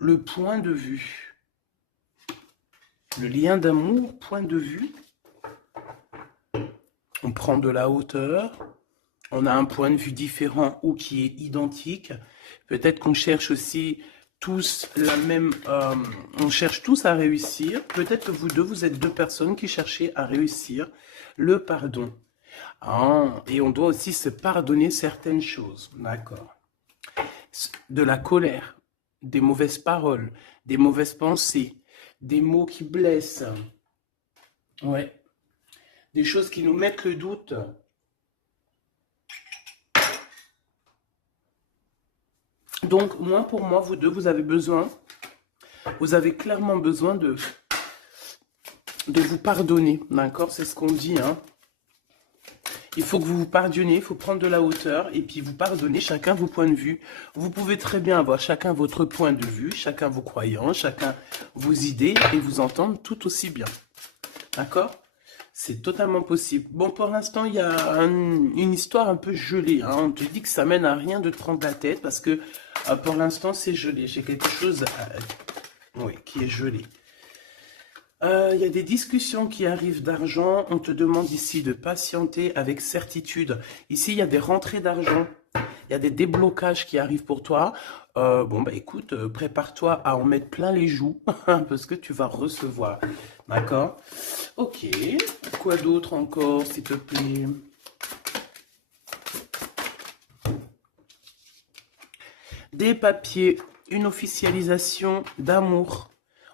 le point de vue. Le lien d'amour, point de vue. On prend de la hauteur. On a un point de vue différent ou qui est identique. Peut-être qu'on cherche aussi tous la même... on cherche tous à réussir. Peut-être que vous deux, vous êtes deux personnes qui cherchez à réussir le pardon. Ah, et on doit aussi se pardonner certaines choses. D'accord. De la colère, des mauvaises paroles, des mauvaises pensées, des mots qui blessent. Ouais. Des choses qui nous mettent le doute. Donc, pour moi, vous deux, vous avez clairement besoin de vous pardonner, d'accord? C'est ce qu'on dit, hein. Il faut que vous vous pardonniez, il faut prendre de la hauteur et puis vous pardonnez chacun vos points de vue. Vous pouvez très bien avoir chacun votre point de vue, chacun vos croyances, chacun vos idées et vous entendre tout aussi bien, d'accord? C'est totalement possible. Bon, pour l'instant, il y a une histoire un peu gelée, hein. On te dit que ça mène à rien de te prendre la tête parce que pour l'instant, c'est gelé. J'ai quelque chose oui, qui est gelé. Il y a des discussions qui arrivent d'argent. On te demande ici de patienter avec certitude. Ici, il y a des rentrées d'argent. Il y a des déblocages qui arrivent pour toi. Bon, bah écoute, prépare-toi à en mettre plein les joues parce que tu vas recevoir. D'accord? Ok. Quoi d'autre encore, s'il te plaît? Des papiers, une officialisation d'amour.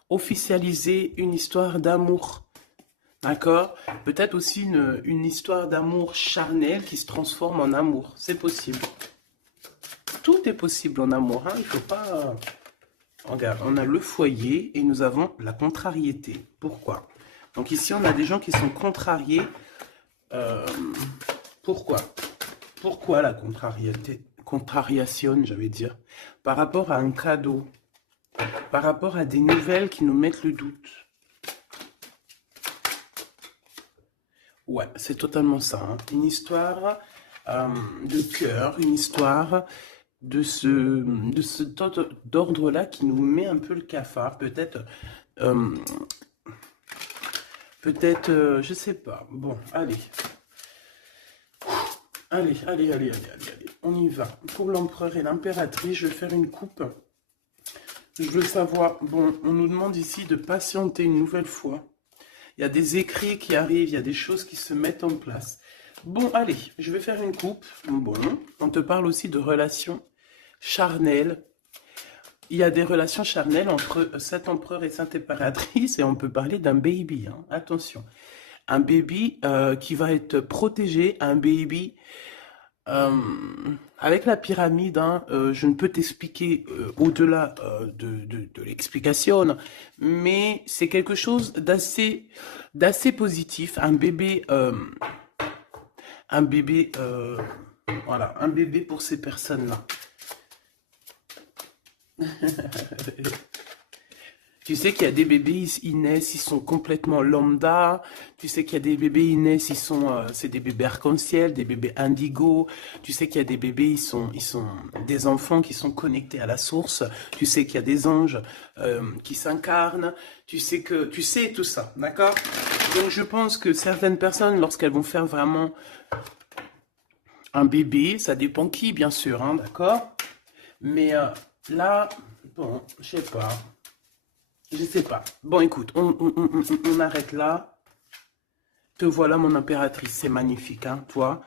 Officialiser une histoire d'amour. D'accord? Peut-être aussi une histoire d'amour charnel qui se transforme en amour. C'est possible. Tout est possible en amour, hein. Il faut pas... Regarde, on a le foyer et nous avons la contrariété. Pourquoi? Donc ici, on a des gens qui sont contrariés. Pourquoi? Pourquoi la contrariété? Contrariation, j'allais dire. Par rapport à un cadeau. Par rapport à des nouvelles qui nous mettent le doute. Ouais, c'est totalement ça, hein. Une histoire de cœur, une histoire de d'ordre-là qui nous met un peu le cafard. Peut-être, je sais pas. Bon, allez. Allez. On y va. Pour l'empereur et l'impératrice, je vais faire une coupe. Je veux savoir, bon, on nous demande ici de patienter une nouvelle fois. Il y a des écrits qui arrivent, il y a des choses qui se mettent en place. Bon, allez, je vais faire une coupe. Bon, on te parle aussi de relations charnelles. Il y a des relations charnelles entre cet empereur et cette impératrice et on peut parler d'un baby, hein. Attention. Un baby qui va être protégé, un baby... avec la pyramide, hein, je ne peux t'expliquer au-delà de l'explication, mais c'est quelque chose d'assez positif. Voilà, un bébé pour ces personnes-là. Tu sais qu'il y a des bébés, ils naissent, ils sont complètement lambda. Tu sais qu'il y a des bébés, ils naissent, c'est des bébés arc-en-ciel, des bébés indigo. Tu sais qu'il y a des bébés, ils sont des enfants qui sont connectés à la source. Tu sais qu'il y a des anges qui s'incarnent. Tu sais tout ça, d'accord? Donc je pense que certaines personnes, lorsqu'elles vont faire vraiment un bébé, ça dépend qui, bien sûr, hein, d'accord? Mais là, bon, je sais pas. Je sais pas. Bon, écoute, on arrête là. Te voilà, mon impératrice. C'est magnifique, hein, toi.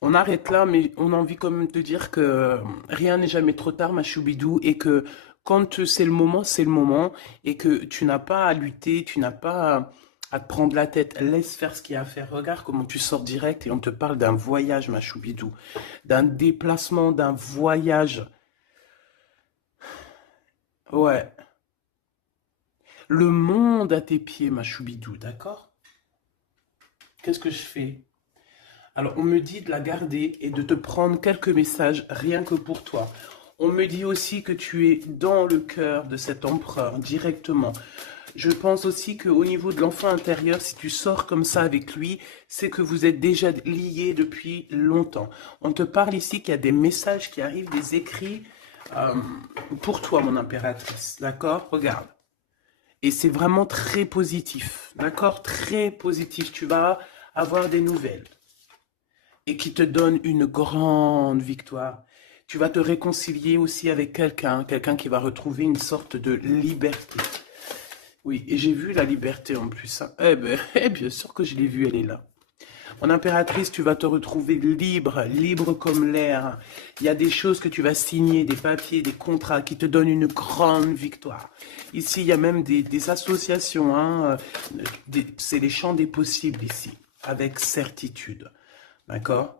On arrête là, mais on a envie quand même de te dire que rien n'est jamais trop tard, ma choubidou, et que quand c'est le moment, c'est le moment, et que tu n'as pas à lutter, tu n'as pas à te prendre la tête. Laisse faire ce qu'il y a à faire. Regarde comment tu sors direct et on te parle d'un voyage, ma choubidou. D'un déplacement, d'un voyage. Ouais. Le monde à tes pieds, ma choubidou, d'accord? Qu'est-ce que je fais? Alors, on me dit de la garder et de te prendre quelques messages rien que pour toi. On me dit aussi que tu es dans le cœur de cet empereur directement. Je pense aussi qu'au niveau de l'enfant intérieur, si tu sors comme ça avec lui, c'est que vous êtes déjà liés depuis longtemps. On te parle ici qu'il y a des messages qui arrivent, des écrits euh, pour toi, mon impératrice, d'accord? Regarde. Et c'est vraiment très positif, d'accord? Très positif. Tu vas avoir des nouvelles et qui te donnent une grande victoire. Tu vas te réconcilier aussi avec quelqu'un, quelqu'un qui va retrouver une sorte de liberté. Oui, et j'ai vu la liberté en plus, hein. Eh ben, bien sûr que je l'ai vue, elle est là. Mon impératrice, tu vas te retrouver libre, libre comme l'air. Il y a des choses que tu vas signer, des papiers, des contrats qui te donnent une grande victoire. Ici, il y a même des associations, hein, c'est les champs des possibles ici, avec certitude. D'accord?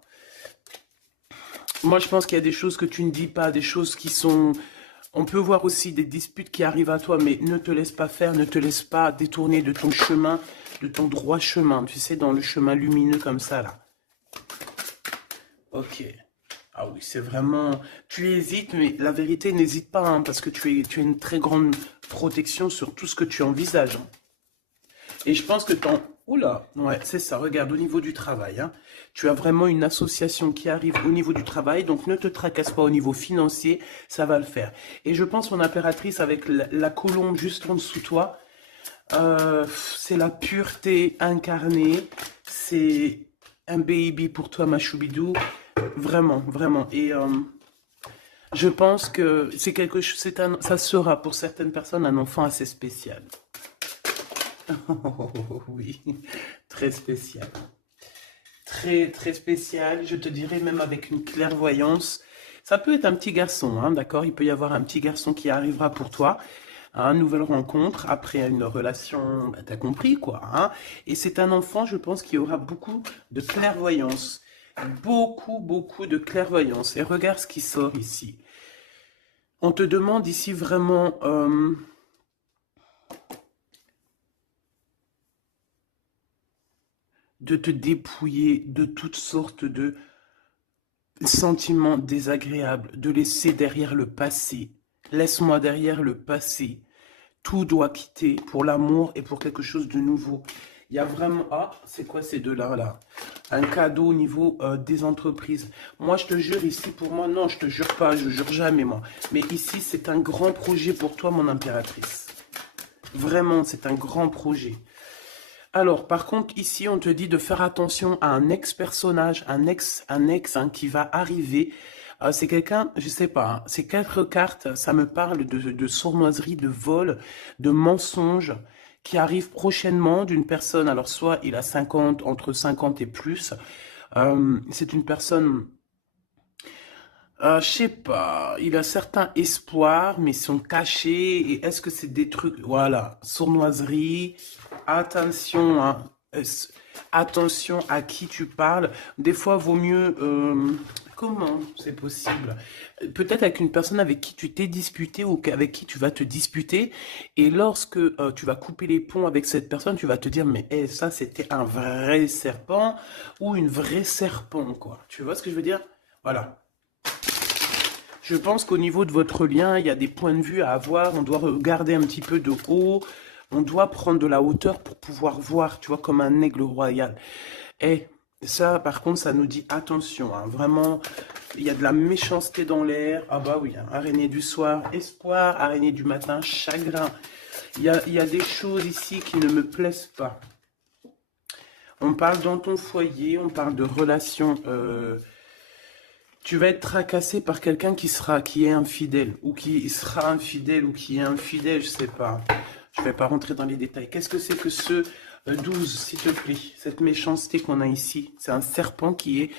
Moi, je pense qu'il y a des choses que tu ne dis pas, des choses qui sont... On peut voir aussi des disputes qui arrivent à toi, mais ne te laisse pas faire, ne te laisse pas détourner de ton chemin, de ton droit chemin, tu sais, dans le chemin lumineux comme ça, là. Ok. Ah oui, c'est vraiment... Tu hésites, mais la vérité, n'hésite pas, hein, parce que tu as une très grande protection sur tout ce que tu envisages, hein. Et je pense que ton... Oula, ouais, c'est ça, regarde, au niveau du travail, hein, tu as vraiment une association qui arrive au niveau du travail, donc ne te tracasse pas au niveau financier, ça va le faire. Et je pense, mon impératrice, avec la colombe juste en dessous de toi, c'est la pureté incarnée, c'est un baby pour toi, ma choubidou, vraiment, vraiment. Et je pense que c'est quelque chose, ça sera pour certaines personnes un enfant assez spécial. Oh, oui, très spécial. Très, très spécial. Je te dirais même avec une clairvoyance. Ça peut être un petit garçon, hein, d'accord? Il peut y avoir un petit garçon qui arrivera pour toi à une nouvelle rencontre après une relation, bah, t'as compris quoi, hein? Et c'est un enfant, je pense, qui aura beaucoup de clairvoyance. Beaucoup, beaucoup de clairvoyance. Et regarde ce qui sort ici. On te demande ici vraiment... de te dépouiller de toutes sortes de sentiments désagréables, de laisser derrière le passé. Laisse-moi derrière le passé. Tout doit quitter pour l'amour et pour quelque chose de nouveau. Il y a vraiment... Ah, c'est quoi ces deux-là, là? Un cadeau au niveau des entreprises. Moi, je te jure, ici, pour moi, non, je te jure pas, je jure jamais, moi. Mais ici, c'est un grand projet pour toi, mon impératrice. Vraiment, c'est un grand projet. Alors, par contre, ici, on te dit de faire attention à un ex-personnage, un ex hein, qui va arriver. C'est quelqu'un, je sais pas, hein, ces quatre cartes, ça me parle de sournoiserie, de vol, de mensonge qui arrive prochainement d'une personne. Alors, soit il a 50, entre 50 et plus. C'est une personne je sais pas, il a certains espoirs, mais ils sont cachés. Et est-ce que c'est des trucs, voilà, sournoiserie, attention, hein, attention à qui tu parles. Des fois, vaut mieux, comment c'est possible? Peut-être avec une personne avec qui tu t'es disputé ou avec qui tu vas te disputer. Et lorsque tu vas couper les ponts avec cette personne, tu vas te dire, mais ça, c'était un vrai serpent ou une vraie serpent, quoi. Tu vois ce que je veux dire? Voilà. Je pense qu'au niveau de votre lien, il y a des points de vue à avoir. On doit regarder un petit peu de haut. On doit prendre de la hauteur pour pouvoir voir, tu vois, comme un aigle royal. Et ça, par contre, ça nous dit attention, hein, vraiment, il y a de la méchanceté dans l'air. Ah bah oui, hein, araignée du soir, espoir, araignée du matin, chagrin. Il y a des choses ici qui ne me plaisent pas. On parle dans ton foyer, on parle de relations... tu vas être tracassé par quelqu'un qui est infidèle, ou qui sera infidèle, ou qui est infidèle, je sais pas. Je vais pas rentrer dans les détails. Qu'est-ce que c'est que ce 12, s'il te plaît? Cette méchanceté qu'on a ici. C'est un serpent qui est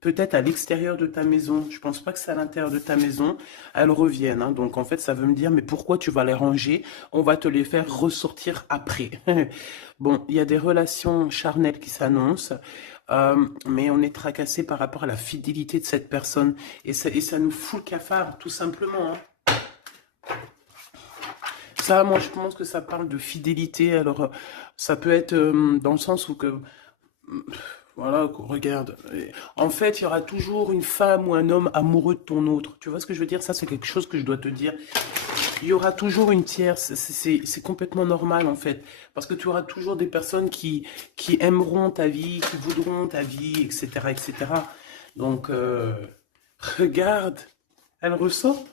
peut-être à l'extérieur de ta maison. Je pense pas que c'est à l'intérieur de ta maison. Elles reviennent, hein. Donc en fait, ça veut me dire, mais pourquoi tu vas les ranger? On va te les faire ressortir après. Bon, il y a des relations charnelles qui s'annoncent. Mais on est tracassé par rapport à la fidélité de cette personne. Et ça nous fout le cafard, tout simplement, hein. Ça, moi, je pense que ça parle de fidélité. Alors, ça peut être dans le sens où que... Voilà, regarde. En fait, il y aura toujours une femme ou un homme amoureux de ton autre. Tu vois ce que je veux dire? Ça, c'est quelque chose que je dois te dire. Il y aura toujours une tierce, c'est complètement normal en fait, parce que tu auras toujours des personnes qui aimeront ta vie, qui voudront ta vie, etc., etc. Donc, regarde, elle ressort.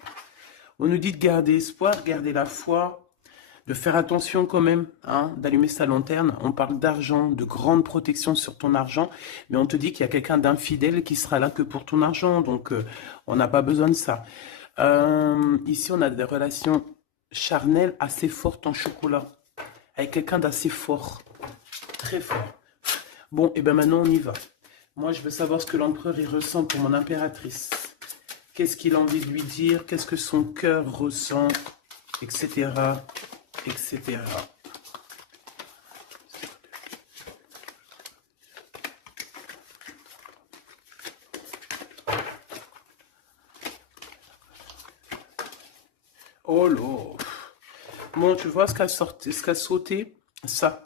On nous dit de garder espoir, garder la foi, de faire attention quand même, hein, d'allumer sa lanterne. On parle d'argent, de grande protection sur ton argent, mais on te dit qu'il y a quelqu'un d'infidèle qui sera là que pour ton argent, donc on n'a pas besoin de ça. Ici, on a des relations charnelles assez fortes en chocolat, avec quelqu'un d'assez fort, très fort. Bon, et bien maintenant on y va. Moi, je veux savoir ce que l'empereur il ressent pour mon impératrice. Qu'est-ce qu'il a envie de lui dire, qu'est-ce que son cœur ressent, etc., etc. Oh là. Bon, tu vois ce qu'a sorti, ce qu'a sauté? Ça.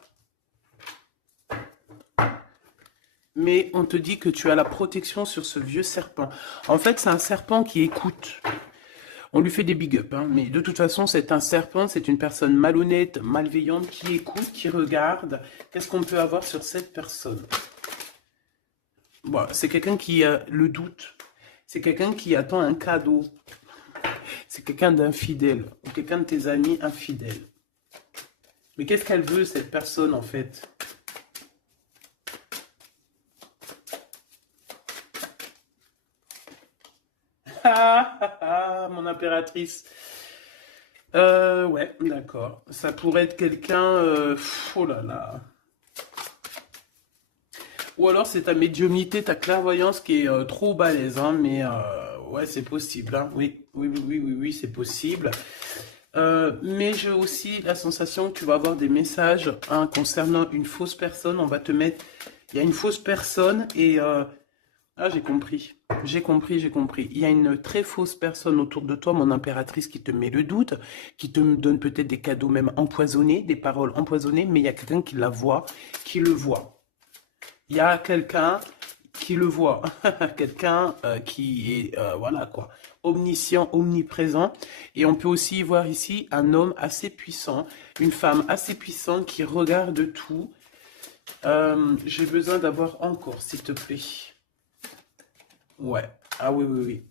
Mais on te dit que tu as la protection sur ce vieux serpent. En fait, c'est un serpent qui écoute. On lui fait des big up, hein, mais de toute façon, c'est un serpent, c'est une personne malhonnête, malveillante, qui écoute, qui regarde. Qu'est-ce qu'on peut avoir sur cette personne? Bon, c'est quelqu'un qui a le doute. C'est quelqu'un qui attend un cadeau. C'est quelqu'un d'infidèle, ou quelqu'un de tes amis infidèles. Mais qu'est-ce qu'elle veut, cette personne, en fait? Ah, ah, ah, mon impératrice. Ouais, d'accord. Ça pourrait être quelqu'un... oh là là. Ou alors c'est ta médiumnité, ta clairvoyance qui est trop balèze, hein, mais ouais, c'est possible, hein. Oui, oui, oui, oui, oui, oui, c'est possible. Mais j'ai aussi la sensation que tu vas avoir des messages, hein, concernant une fausse personne. On va te mettre... Il y a une fausse personne et... ah, j'ai compris. J'ai compris, j'ai compris. Il y a une très fausse personne autour de toi, mon impératrice, qui te met le doute, qui te donne peut-être des cadeaux même empoisonnés, des paroles empoisonnées, mais il y a quelqu'un qui la voit, qui le voit. Il y a quelqu'un qui le voit, quelqu'un qui est, voilà quoi, omniscient, omniprésent. Et on peut aussi voir ici un homme assez puissant, une femme assez puissante qui regarde tout. J'ai besoin d'avoir encore, s'il te plaît. Ouais, ah oui, oui, oui.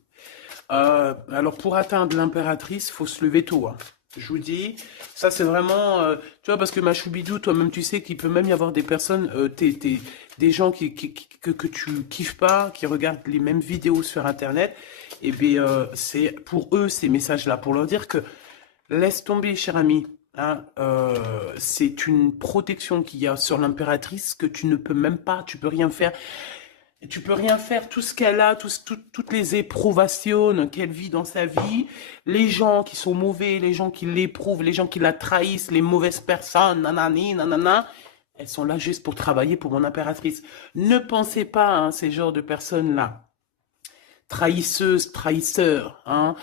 Alors pour atteindre l'impératrice, faut se lever tôt, hein. Je vous dis, ça c'est vraiment, tu vois, parce que ma choubidou, toi-même tu sais qu'il peut même y avoir des personnes, des gens que tu kiffes pas, qui regardent les mêmes vidéos sur Internet, et bien c'est pour eux ces messages-là, pour leur dire que laisse tomber, cher ami, hein, c'est une protection qu'il y a sur l'impératrice que tu ne peux même pas, tu peux rien faire. Et tu peux rien faire, tout ce qu'elle a, toutes les éprouvations qu'elle vit dans sa vie, les gens qui sont mauvais, les gens qui l'éprouvent, les gens qui la trahissent, les mauvaises personnes, nanani, nanana, elles sont là juste pour travailler pour mon impératrice. Ne pensez pas, hein, ces genres de personnes-là, trahisseuses, trahisseurs, hein,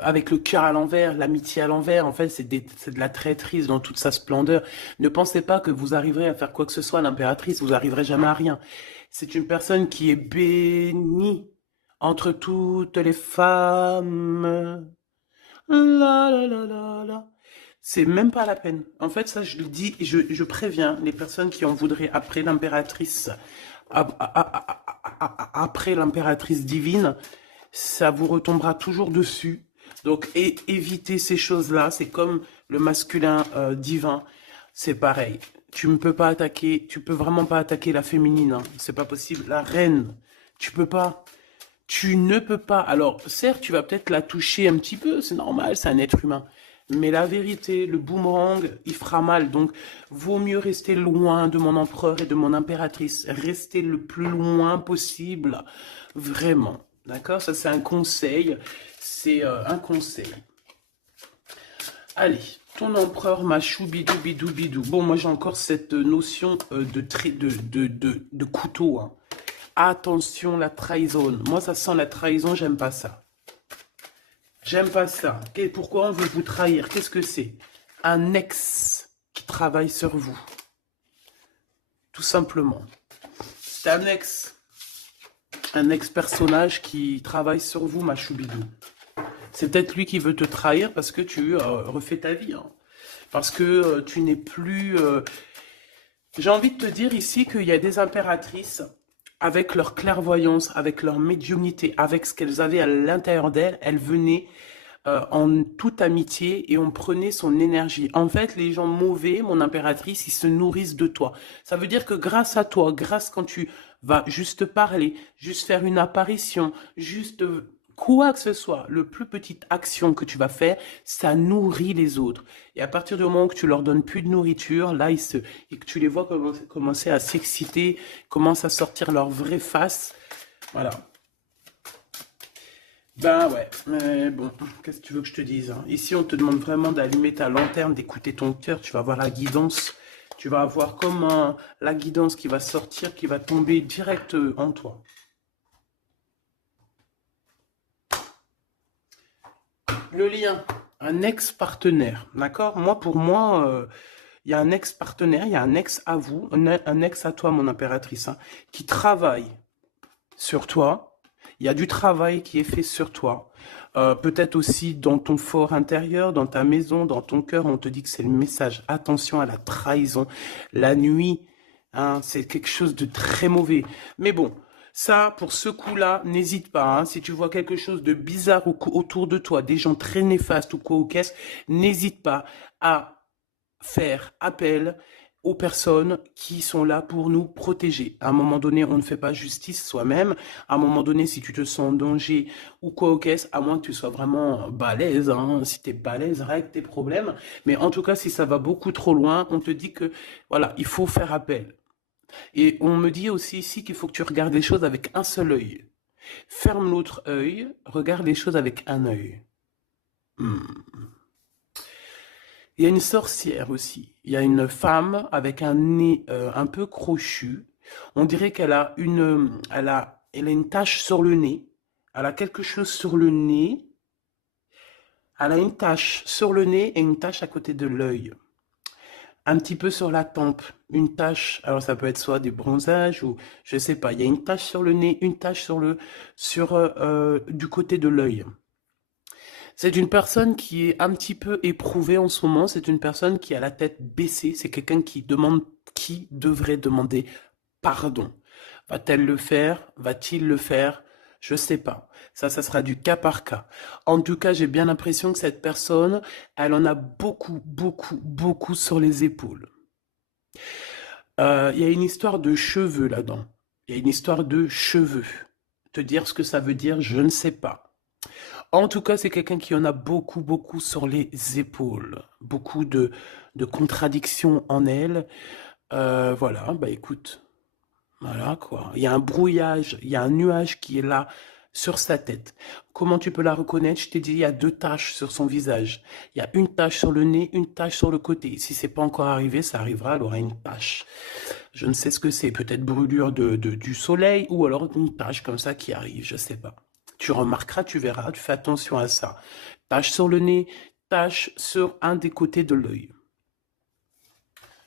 avec le cœur à l'envers, l'amitié à l'envers, en fait, c'est de la traîtrise dans toute sa splendeur. Ne pensez pas que vous arriverez à faire quoi que ce soit à l'impératrice, vous arriverez jamais à rien. C'est une personne qui est bénie entre toutes les femmes. La la la la la. C'est même pas la peine. En fait, ça, je le dis, et je préviens les personnes qui en voudraient après l'impératrice, après l'impératrice divine, ça vous retombera toujours dessus. Donc, évitez ces choses-là. C'est comme le masculin divin. C'est pareil. Tu ne peux pas attaquer, tu peux vraiment pas attaquer la féminine, hein. C'est pas possible. La reine, tu peux pas. Tu ne peux pas. Alors, certes, tu vas peut-être la toucher un petit peu, c'est normal, c'est un être humain. Mais la vérité, le boomerang, il fera mal. Donc, vaut mieux rester loin de mon empereur et de mon impératrice. Rester le plus loin possible. Vraiment. D'accord? Ça, c'est un conseil. C'est un conseil. Allez, ton empereur, machou, bidou, bidou, bidou. Bon, moi, j'ai encore cette notion de couteau, hein. Attention, la trahison. Moi, ça sent la trahison, j'aime pas ça. J'aime pas ça. Pourquoi on veut vous trahir? Qu'est-ce que c'est? Un ex qui travaille sur vous. Tout simplement. C'est un ex. Un ex-personnage qui travaille sur vous, ma choubidou. C'est peut-être lui qui veut te trahir parce que tu refais ta vie, hein. Parce que tu n'es plus... J'ai envie de te dire ici qu'il y a des impératrices avec leur clairvoyance, avec leur médiumnité, avec ce qu'elles avaient à l'intérieur d'elles, elles venaient en toute amitié et on prenait son énergie. En fait, les gens mauvais, mon impératrice, ils se nourrissent de toi. Ça veut dire que grâce à toi, grâce quand tu vas juste parler, juste faire une apparition, juste quoi que ce soit, le plus petite action que tu vas faire, ça nourrit les autres. Et à partir du moment où tu leur donnes plus de nourriture, là, et que tu les vois commencer à s'exciter, commencent à sortir leur vraie face. Voilà. Ben ouais, mais bon, qu'est-ce que tu veux que je te dise, hein? Ici, on te demande vraiment d'allumer ta lanterne, d'écouter ton cœur, tu vas avoir la guidance, tu vas avoir comme la guidance qui va sortir, qui va tomber direct en toi. Le lien, un ex-partenaire, d'accord? Moi, pour moi, il y a un ex-partenaire, il y a un ex à vous, un ex à toi, mon impératrice, hein, qui travaille sur toi. Il y a du travail qui est fait sur toi. Peut-être aussi dans ton fort intérieur, dans ta maison, dans ton cœur, on te dit que c'est le message. Attention à la trahison. La nuit, hein, c'est quelque chose de très mauvais. Mais bon, ça, pour ce coup-là, n'hésite pas. Hein, si tu vois quelque chose de bizarre autour de toi, des gens très néfastes ou quoi ou qu'est-ce, n'hésite pas à faire appel aux personnes qui sont là pour nous protéger. À un moment donné, on ne fait pas justice soi-même. À un moment donné, si tu te sens en danger ou quoi au caisse, à moins que tu sois vraiment balèze, hein, si tu es balèze, règle tes problèmes. Mais en tout cas, si ça va beaucoup trop loin, on te dit que, voilà, il faut faire appel. Et on me dit aussi ici qu'il faut que tu regardes les choses avec un seul œil. Ferme l'autre œil, regarde les choses avec un œil. Hmm. Il y a une sorcière aussi. Il y a une femme avec un nez un peu crochu. On dirait elle a une tache sur le nez. Elle a quelque chose sur le nez. Elle a une tache sur le nez et une tache à côté de l'œil. Un petit peu sur la tempe. Une tache. Alors ça peut être soit des bronzages ou je sais pas. Il y a une tache sur le nez, une tache du côté de l'œil. C'est une personne qui est un petit peu éprouvée en ce moment. C'est une personne qui a la tête baissée. C'est quelqu'un qui devrait demander pardon. Va-t-elle le faire? Va-t-il le faire? Je sais pas. Ça sera du cas par cas. En tout cas, j'ai bien l'impression que cette personne, elle en a beaucoup, beaucoup, beaucoup sur les épaules. Il y a une histoire de cheveux là-dedans. Il y a une histoire de cheveux. Te dire ce que ça veut dire, je ne sais pas. En tout cas, c'est quelqu'un qui en a beaucoup, beaucoup sur les épaules. Beaucoup de contradictions en elle. Voilà, bah écoute, voilà quoi. Il y a un brouillage, il y a un nuage qui est là sur sa tête. Comment tu peux la reconnaître? Je t'ai dit, il y a deux taches sur son visage. Il y a une tache sur le nez, une tache sur le côté. Si c'est pas encore arrivé, ça arrivera, elle aura une tache. Je ne sais ce que c'est, peut-être brûlure du soleil ou alors une tache comme ça qui arrive, je sais pas. Tu remarqueras, tu verras, tu fais attention à ça. Tache sur le nez, tache sur un des côtés de l'œil.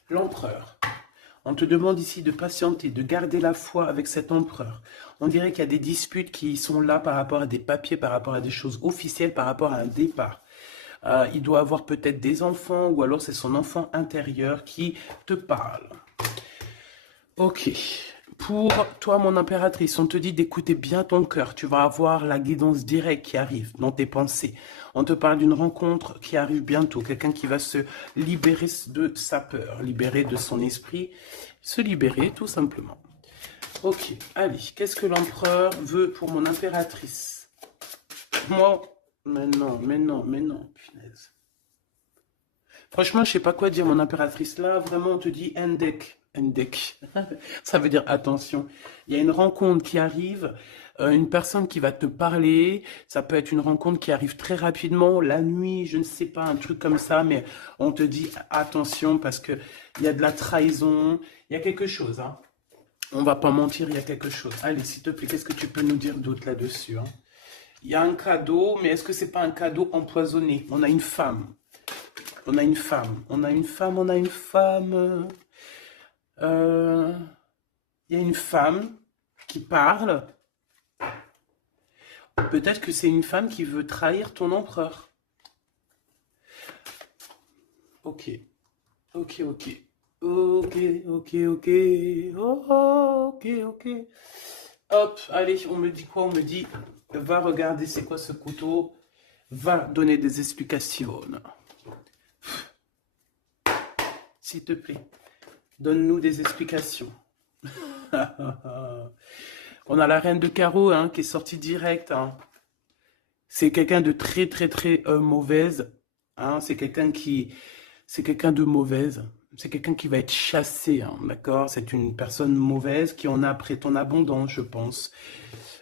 L'empereur. On te demande ici de patienter, de garder la foi avec cet empereur. On dirait qu'il y a des disputes qui sont là par rapport à des papiers, par rapport à des choses officielles, par rapport à un départ. Il doit avoir peut-être des enfants ou alors c'est son enfant intérieur qui te parle. Ok. Pour toi, mon impératrice, on te dit d'écouter bien ton cœur. Tu vas avoir la guidance directe qui arrive dans tes pensées. On te parle d'une rencontre qui arrive bientôt. Quelqu'un qui va se libérer de sa peur, libérer de son esprit, se libérer tout simplement. Ok, allez, qu'est-ce que l'empereur veut pour mon impératrice? Moi, mais non, mais non, mais non, punaise. Franchement, je sais pas quoi dire, mon impératrice. Là, vraiment, on te dit Endek. Endek. Ça veut dire attention. Il y a une rencontre qui arrive, une personne qui va te parler. Ça peut être une rencontre qui arrive très rapidement, la nuit, je ne sais pas, un truc comme ça, mais on te dit attention parce que il y a de la trahison, il y a quelque chose, hein. On va pas mentir, il y a quelque chose. Allez, s'il te plaît, qu'est-ce que tu peux nous dire d'autre là-dessus, hein? Il y a un cadeau, mais est-ce que c'est pas un cadeau empoisonné? On a une femme. On a une femme. On a une femme, on a une femme. Il y a une femme qui parle. Peut-être que c'est une femme qui veut trahir ton empereur. Ok. Ok, ok. Ok, ok, ok. Oh, ok, ok. Hop, allez, on me dit quoi? On me dit, va regarder c'est quoi ce couteau. Va donner des explications. S'il te plaît, donne-nous des explications. On a la reine de carreau hein, qui est sortie direct. Hein. C'est quelqu'un de très, très, très mauvaise. Hein. C'est quelqu'un de mauvaise. C'est quelqu'un qui va être chassé, hein, d'accord? C'est une personne mauvaise qui en a après ton abondance, je pense.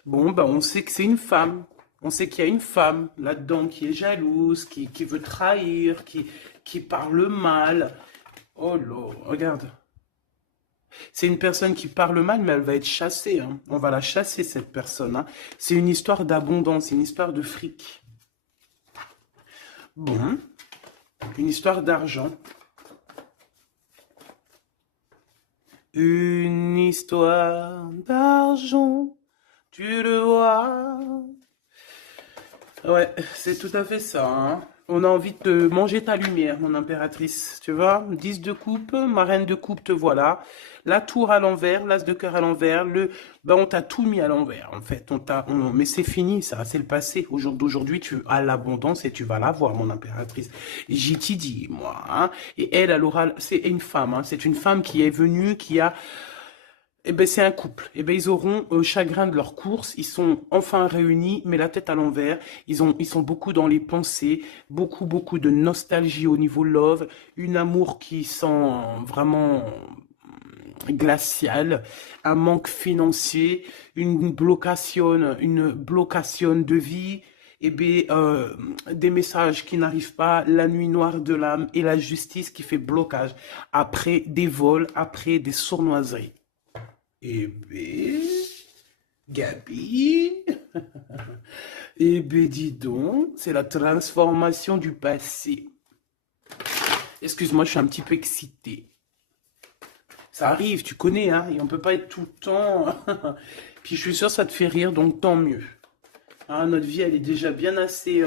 Bon, bah, on sait que c'est une femme. On sait qu'il y a une femme là-dedans qui est jalouse, qui veut trahir, qui parle mal. Oh là, regarde. C'est une personne qui parle mal, mais elle va être chassée. Hein. On va la chasser, cette personne. Hein. C'est une histoire d'abondance, une histoire de fric. Bon, une histoire d'argent. Une histoire d'argent, tu le vois. Ouais, c'est tout à fait ça. Hein. On a envie de manger ta lumière, mon impératrice. Tu vois, 10 de coupe, ma reine de coupe, te voilà. La tour à l'envers, l'as de cœur à l'envers. Ben, on t'a tout mis à l'envers, en fait. Mais c'est fini, ça, c'est le passé. D'aujourd'hui, tu as l'abondance et tu vas l'avoir, mon impératrice. J'y t'y dis, moi. Hein. Et elle aura, c'est une femme. Hein. C'est une femme qui est venue, qui a... Eh ben, c'est un couple. Eh ben, ils auront chagrin de leur course. Ils sont enfin réunis, mais la tête à l'envers. Ils sont beaucoup dans les pensées, beaucoup, beaucoup de nostalgie au niveau love, une amour qui sent vraiment glacial, un manque financier, une blocation de vie. Eh bien, des messages qui n'arrivent pas, la nuit noire de l'âme et la justice qui fait blocage. Après des vols, après des sournoiseries. Eh ben, Gabi, eh ben dis donc, c'est la transformation du passé. Excuse-moi, je suis un petit peu excitée. Ça arrive, tu connais, hein, et on peut pas être tout le temps. Puis je suis sûr que ça te fait rire, donc tant mieux. Hein, notre vie, elle est déjà bien assez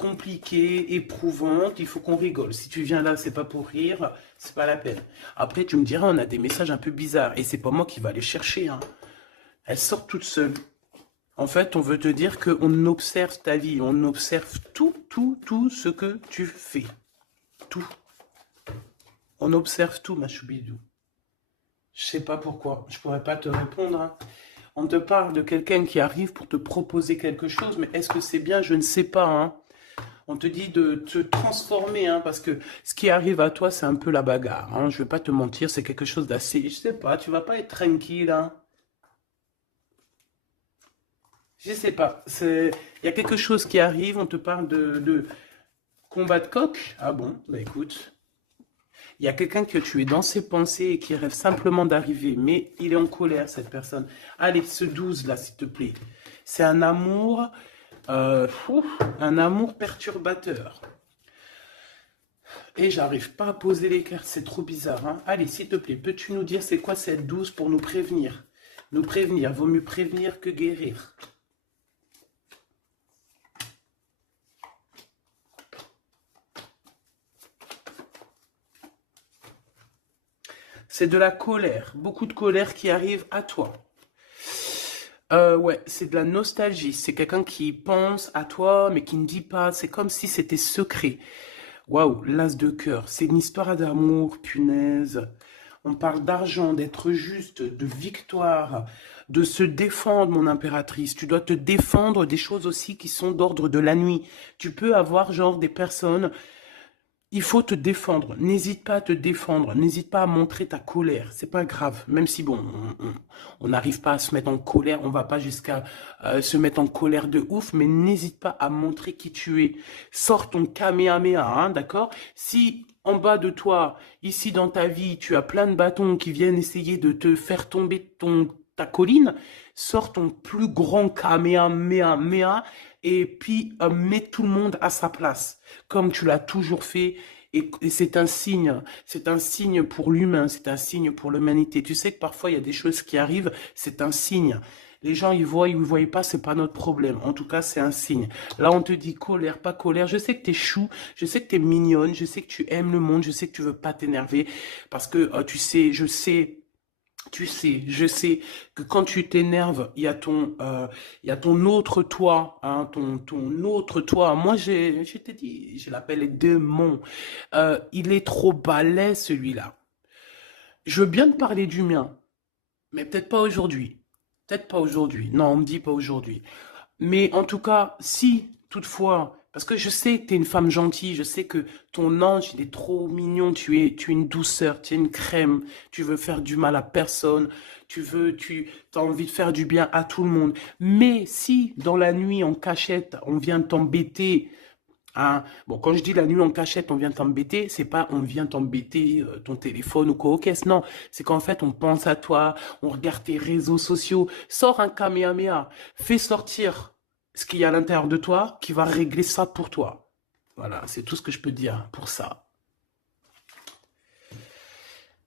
compliquée, éprouvante. Il faut qu'on rigole. Si tu viens là, c'est pas pour rire, c'est pas la peine. Après, tu me diras, on a des messages un peu bizarres, et c'est pas moi qui va les chercher. Hein. Elles sortent toutes seules. En fait, on veut te dire qu'on observe ta vie, on observe tout ce que tu fais. Tout. On observe tout, ma choubidou. Je sais pas pourquoi, je pourrais pas te répondre. Hein. On te parle de quelqu'un qui arrive pour te proposer quelque chose, mais est-ce que c'est bien? Je ne sais pas. Hein. On te dit de te transformer, hein, parce que ce qui arrive à toi, c'est un peu la bagarre. Hein. Je vais pas te mentir, c'est quelque chose d'assez... Je sais pas, tu vas pas être tranquille. Hein. Je sais pas. Il y a quelque chose qui arrive, on te parle de combat de coq. Ah bon, bah écoute. Il y a quelqu'un que tu es dans ses pensées et qui rêve simplement d'arriver, mais il est en colère, cette personne. Allez, ce 12 là, s'il te plaît. C'est un amour perturbateur. Et j'arrive pas à poser les cartes, c'est trop bizarre. Hein. Allez, s'il te plaît, peux-tu nous dire c'est quoi cette 12 pour nous prévenir? Nous prévenir, vaut mieux prévenir que guérir. C'est de la colère, beaucoup de colère qui arrive à toi. Ouais, c'est de la nostalgie. C'est quelqu'un qui pense à toi, mais qui ne dit pas. C'est comme si c'était secret. Waouh, l'as de cœur. C'est une histoire d'amour, punaise. On parle d'argent, d'être juste, de victoire, de se défendre, mon impératrice. Tu dois te défendre des choses aussi qui sont d'ordre de la nuit. Tu peux avoir genre des personnes... Il faut te défendre. N'hésite pas à te défendre. N'hésite pas à montrer ta colère. C'est pas grave. Même si, bon, on n'arrive pas à se mettre en colère, on va pas jusqu'à se mettre en colère de ouf, mais n'hésite pas à montrer qui tu es. Sors ton Kamehameha, hein, d'accord? Si en bas de toi, ici dans ta vie, tu as plein de bâtons qui viennent essayer de te faire tomber ta colline, sors ton plus grand Kamehameha et puis mets tout le monde à sa place, comme tu l'as toujours fait. Et c'est un signe pour l'humain, c'est un signe pour l'humanité. Tu sais que parfois il y a des choses qui arrivent, c'est un signe. Les gens, ils voient, ils ne voient pas, c'est pas notre problème. En tout cas, c'est un signe. Là, on te dit colère, pas colère. Je sais que tu es chou, je sais que tu es mignonne, je sais que tu aimes le monde, je sais que tu veux pas t'énerver. Parce que, tu sais, je sais... Tu sais, je sais que quand tu t'énerves, il y a ton autre toi, hein, ton autre toi. Moi, je t'ai dit, je l'appelle démon. Il est trop balai, celui-là. Je veux bien te parler du mien, mais peut-être pas aujourd'hui. Peut-être pas aujourd'hui. Non, on me dit pas aujourd'hui. Mais en tout cas, si toutefois, parce que je sais que tu es une femme gentille, je sais que ton ange, il est trop mignon, tu es une douceur, tu es une crème, tu veux faire du mal à personne, tu as envie de faire du bien à tout le monde. Mais si dans la nuit, en cachette, on vient t'embêter, hein, bon, quand je dis la nuit en cachette, on vient t'embêter, c'est pas on vient t'embêter ton téléphone ou quoi aux caisses, non. C'est qu'en fait, on pense à toi, on regarde tes réseaux sociaux, sors un Kamehameha, fais sortir ce qu'il y a à l'intérieur de toi qui va régler ça pour toi. Voilà, c'est tout ce que je peux dire pour ça.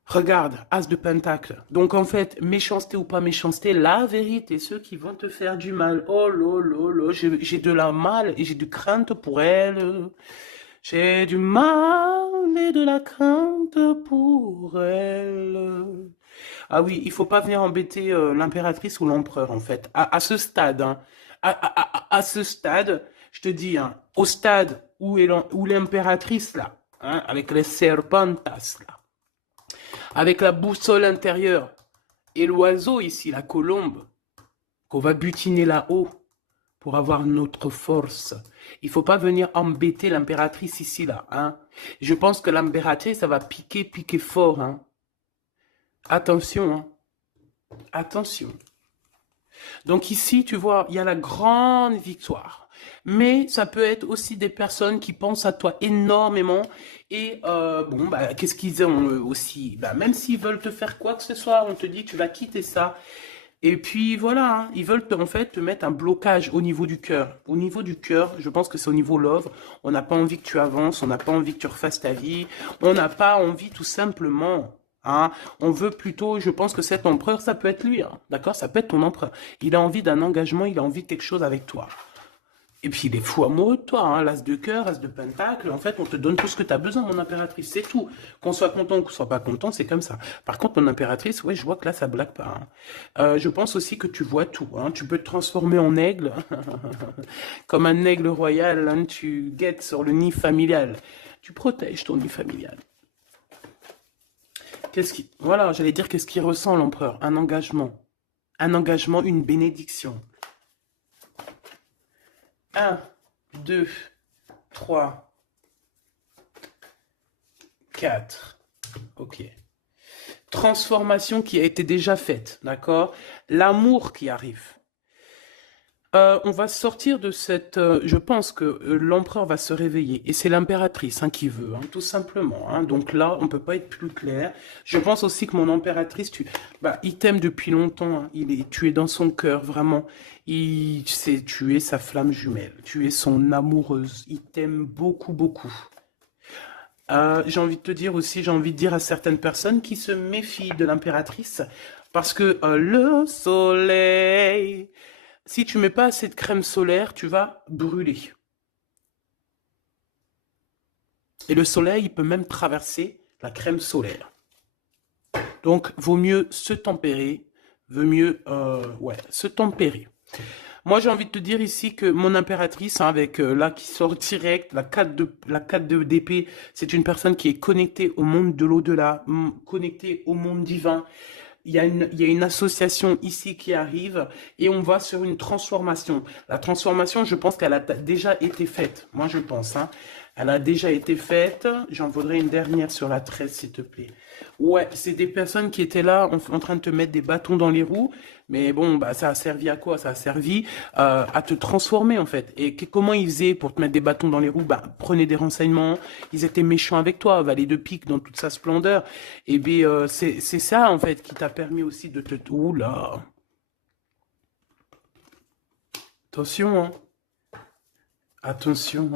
Regarde, As de Pentacle. Donc en fait, méchanceté ou pas méchanceté, la vérité, ceux qui vont te faire du mal. Oh là, j'ai de la mal et j'ai de crainte pour elle. J'ai du mal et de la crainte pour elle. Ah oui, il faut pas venir embêter l'impératrice ou l'empereur en fait. À ce stade, hein, à ce stade, je te dis, hein, au stade où l'impératrice là, hein, avec les serpentas là, avec la boussole intérieure et l'oiseau ici, la colombe, qu'on va butiner là-haut pour avoir notre force. Il faut pas venir embêter l'impératrice ici, là. Hein. Je pense que l'impératrice, ça va piquer fort. Hein. Attention, hein. Attention. Donc ici, tu vois, il y a la grande victoire. Mais ça peut être aussi des personnes qui pensent à toi énormément. Et bon, bah, qu'est-ce qu'ils ont aussi bah, même s'ils veulent te faire quoi que ce soit, on te dit tu vas quitter ça. Et puis voilà, hein, ils veulent en fait te mettre un blocage au niveau du cœur. Au niveau du cœur, je pense que c'est au niveau love. On n'a pas envie que tu avances, on n'a pas envie que tu refasses ta vie. On n'a pas envie tout simplement. Hein, on veut plutôt, je pense que cet empereur, ça peut être lui, hein, d'accord? Ça peut être ton empereur. Il a envie d'un engagement, il a envie de quelque chose avec toi. Et puis il est fou amoureux de toi, hein, l'as de cœur, as de pentacle. En fait, on te donne tout ce que tu as besoin, mon impératrice, c'est tout. Qu'on soit content ou qu'on soit pas content, c'est comme ça. Par contre, mon impératrice, ouais, je vois que là, ça blague pas. Hein. Je pense aussi que tu vois tout. Hein. Tu peux te transformer en aigle, comme un aigle royal. Hein, tu guettes sur le nid familial. Tu protèges ton nid familial. Voilà, j'allais dire qu'est-ce qu'il ressent l'empereur? Un engagement. Un engagement, une bénédiction. 1, 2, 3, 4. Ok. Transformation qui a été déjà faite, d'accord? L'amour qui arrive. On va sortir de cette... je pense que l'empereur va se réveiller. Et c'est l'impératrice hein, qui veut, hein, tout simplement. Hein. Donc là, on ne peut pas être plus clair. Je pense aussi que mon impératrice, il t'aime depuis longtemps. Hein. Tu es dans son cœur, vraiment. Tu es sa flamme jumelle. Tu es son amoureuse. Il t'aime beaucoup, beaucoup. J'ai envie de te dire aussi, j'ai envie de dire à certaines personnes qui se méfient de l'impératrice. Parce que le soleil... Si tu mets pas assez de crème solaire, tu vas brûler. Et le soleil, il peut même traverser la crème solaire. Donc, vaut mieux se tempérer, se tempérer. Moi, j'ai envie de te dire ici que mon impératrice, hein, avec là qui sort direct, la 4 d'épée, c'est une personne qui est connectée au monde de l'au-delà, connectée au monde divin. Il y a une association ici qui arrive et on va sur une transformation. La transformation, je pense qu'elle a déjà été faite. Moi, je pense. Hein. Elle a déjà été faite. J'en voudrais une dernière sur la 13, s'il te plaît. Ouais, c'est des personnes qui étaient là en train de te mettre des bâtons dans les roues. Mais bon, bah, ça a servi à quoi? Ça a servi à te transformer, en fait. Et comment ils faisaient pour te mettre des bâtons dans les roues? Bah, prenez des renseignements. Ils étaient méchants avec toi. Valet de pique dans toute sa splendeur. Et bien, c'est ça, en fait, qui t'a permis aussi de te... Oula! Attention, hein. Attention.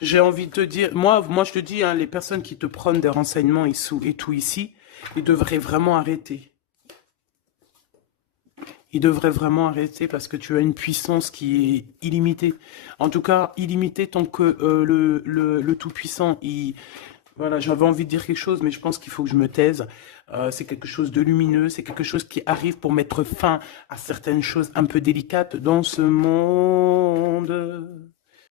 J'ai envie de te dire... Moi, je te dis, hein, les personnes qui te prennent des renseignements et tout ici, ils devraient vraiment arrêter. Il devrait vraiment arrêter parce que tu as une puissance qui est illimitée. En tout cas, illimitée tant que le Tout-Puissant, Voilà, j'avais envie de dire quelque chose, mais je pense qu'il faut que je me taise. C'est quelque chose de lumineux, c'est quelque chose qui arrive pour mettre fin à certaines choses un peu délicates dans ce monde.